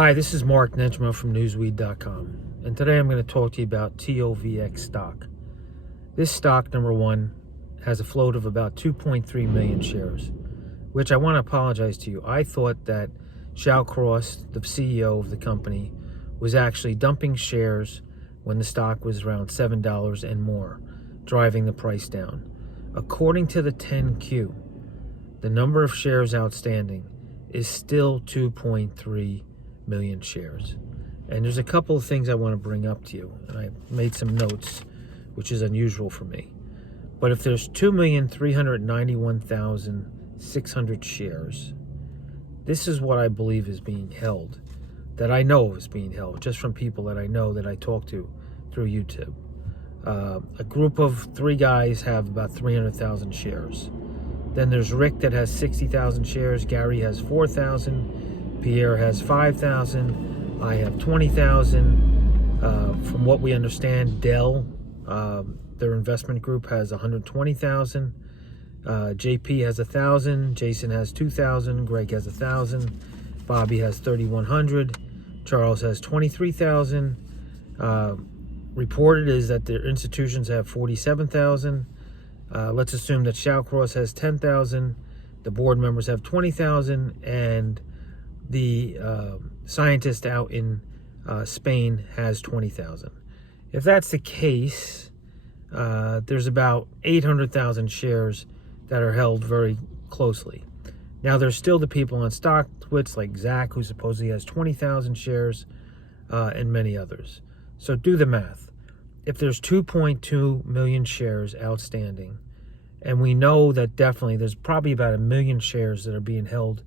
Hi, this is Mark Nenchma from Newsweed.com, and today I'm going to talk to you about TOVX stock. This stock, number one, has a float of about 2.3 million shares, which I want to apologize to you. I thought that Shawcross, the CEO of the company, was actually dumping shares when the stock was around $7 and more, driving the price down. According to the 10Q, the number of shares outstanding is still 2.3 million shares. And there's a couple of things I want to bring up to you, and I made some notes, which is unusual for me. But if there's 2,391,600 shares, this is what I believe is being held, that I know is being held, just from people that I know that I talk to through YouTube. A group of three guys have about 300,000 shares. Then there's Rick that has 60,000 shares, Gary has 4,000, Pierre has 5,000, I have 20,000. From what we understand, Dell, their investment group, has 120,000. JP has 1,000, Jason has 2,000, Greg has 1,000, Bobby has 3,100, Charles has 23,000. Reported is that their institutions have 47,000. Let's assume that Shawcross has 10,000, the board members have 20,000, and the scientist out in Spain has 20,000. If that's the case, there's about 800,000 shares that are held very closely. Now, there's still the people on stock splits like Zach, who supposedly has 20,000 shares, and many others. So do the math. If there's 2.2 million shares outstanding, and we know that definitely there's probably about 1 million shares that are being held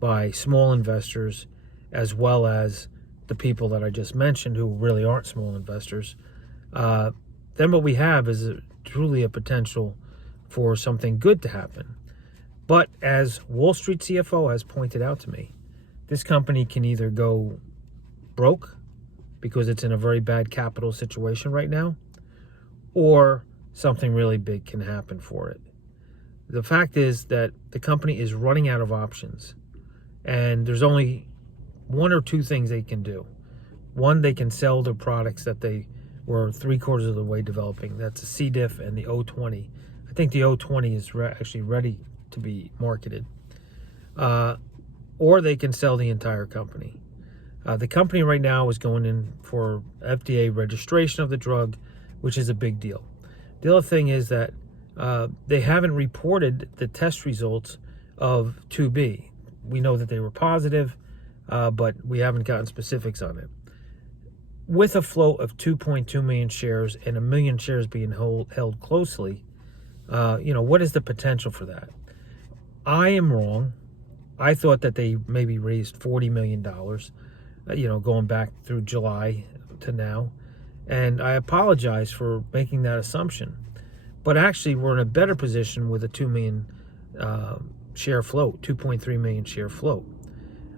by small investors, as well as the people that I just mentioned who really aren't small investors, then what we have is truly a potential for something good to happen. But as Wall Street CFO has pointed out to me, this company can either go broke because it's in a very bad capital situation right now, or something really big can happen for it. The fact is that the company is running out of options, and there's only one or two things they can do. One, they can sell their products that they were 3/4 of the way developing. That's the C. diff and the O20. I think the O20 is actually ready to be marketed. Or they can sell the entire company. The company right now is going in for FDA registration of the drug, which is a big deal. The other thing is that they haven't reported the test results of 2B. We know that they were positive, but we haven't gotten specifics on it. With a float of 2.2 million shares and 1 million shares being held closely, what is the potential for that? I am wrong. I thought that they maybe raised $40 million, going back through July to now. And I apologize for making that assumption. But actually, we're in a better position with a 2 million share float, 2.3 million share float.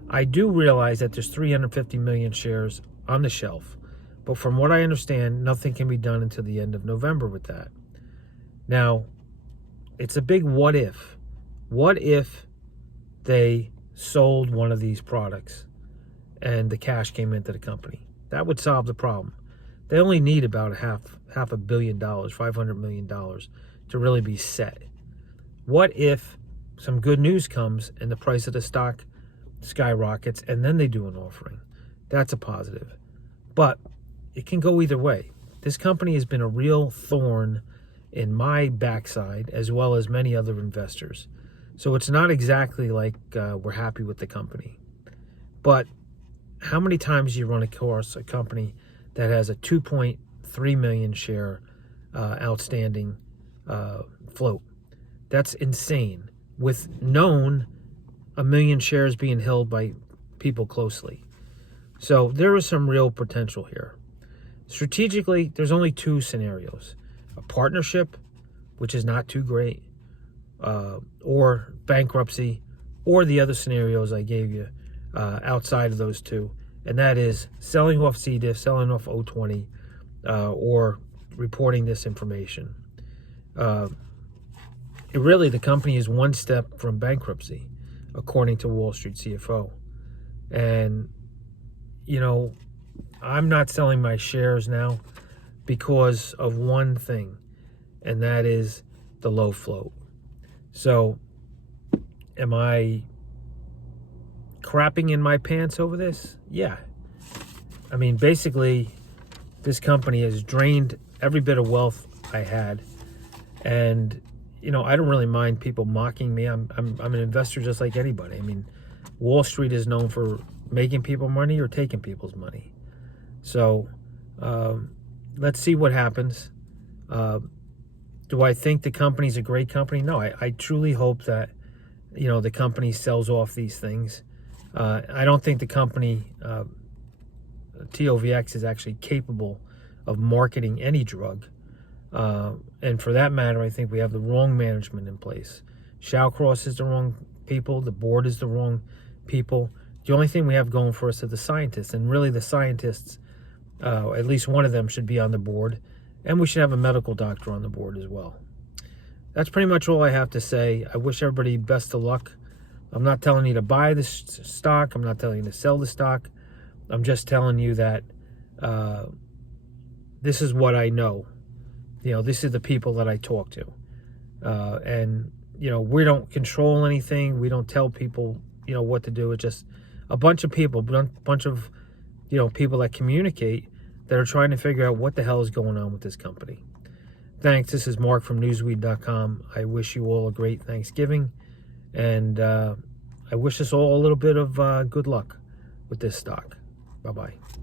I do realize that there's 350 million shares on the shelf. But from what I understand, nothing can be done until the end of November with that. Now, it's a big what if. What if they sold one of these products and the cash came into the company? That would solve the problem. They only need about half $500 million, $500 million to really be set. What if some good news comes and the price of the stock skyrockets and then they do an offering? That's a positive. But it can go either way. This company has been a real thorn in my backside, as well as many other investors. So it's not exactly like we're happy with the company. But how many times do you run across a company that has a 2.3 million share outstanding float? That's insane, with known 1 million shares being held by people closely. So there is some real potential here. Strategically, there's only two scenarios: a partnership, which is not too great, or bankruptcy, or the other scenarios I gave you outside of those two, and that is selling off C. diff, selling off O20, or reporting this information. The company is one step from bankruptcy, according to Wall Street CFO. And I'm not selling my shares now because of one thing, and that is the low float. So am I crapping in my pants over this? Yeah. I mean, basically, this company has drained every bit of wealth I had. And, I don't really mind people mocking me. I'm an investor just like anybody. I mean, Wall Street is known for making people money or taking people's money. So let's see what happens. Do I think the company's a great company? No, I truly hope that, the company sells off these things. I don't think the company, TOVX, is actually capable of marketing any drug. And for that matter, I think we have the wrong management in place. Shawcross is the wrong people. The board is the wrong people. The only thing we have going for us are the scientists. And really the scientists, at least one of them should be on the board. And we should have a medical doctor on the board as well. That's pretty much all I have to say. I wish everybody best of luck. I'm not telling you to buy this stock. I'm not telling you to sell the stock. I'm just telling you that this is what I know. This is the people that I talk to. And, we don't control anything. We don't tell people, what to do. It's just a bunch of people, bunch of, people that communicate that are trying to figure out what the hell is going on with this company. Thanks. This is Mark from newsweed.com. I wish you all a great Thanksgiving. And I wish us all a little bit of good luck with this stock. Bye-bye.